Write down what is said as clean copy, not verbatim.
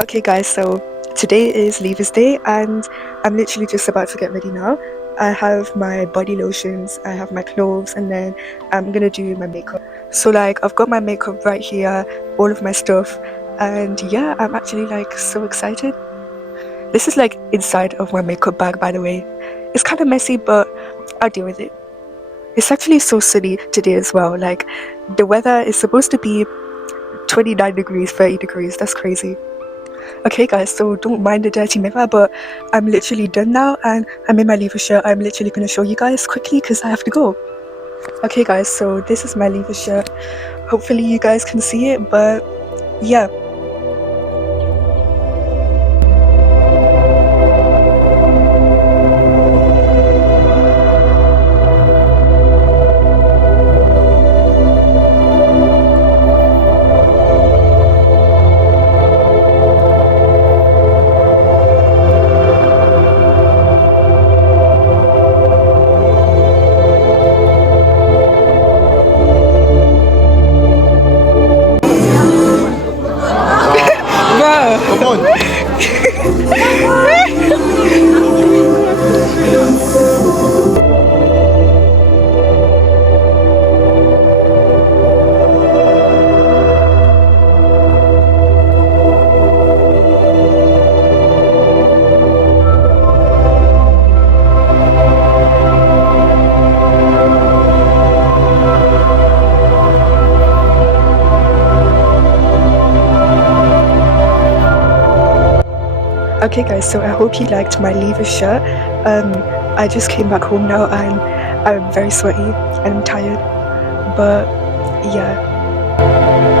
Okay guys, so today is Leavers Day and I'm literally just about to get ready now. I have my body lotions, I have my clothes, and then I'm gonna do my makeup. So like I've got my makeup right here, all of my stuff, and yeah, I'm actually like so excited. This is like inside of my makeup bag, by the way. It's kind of messy, but I'll deal with it. It's actually so sunny today as well. Like the weather is supposed to be 29 degrees, 30 degrees. That's crazy. Okay guys, so don't mind the dirty mirror, but I'm literally done now and I'm in my lever shirt. I'm literally going to show you guys quickly because I have to go. Okay guys, so this is my lever shirt. Hopefully you guys can see it, but yeah. Come on. Okay guys, so I hope you liked my lever shirt. I just came back home now and I'm very sweaty and I'm tired, but yeah.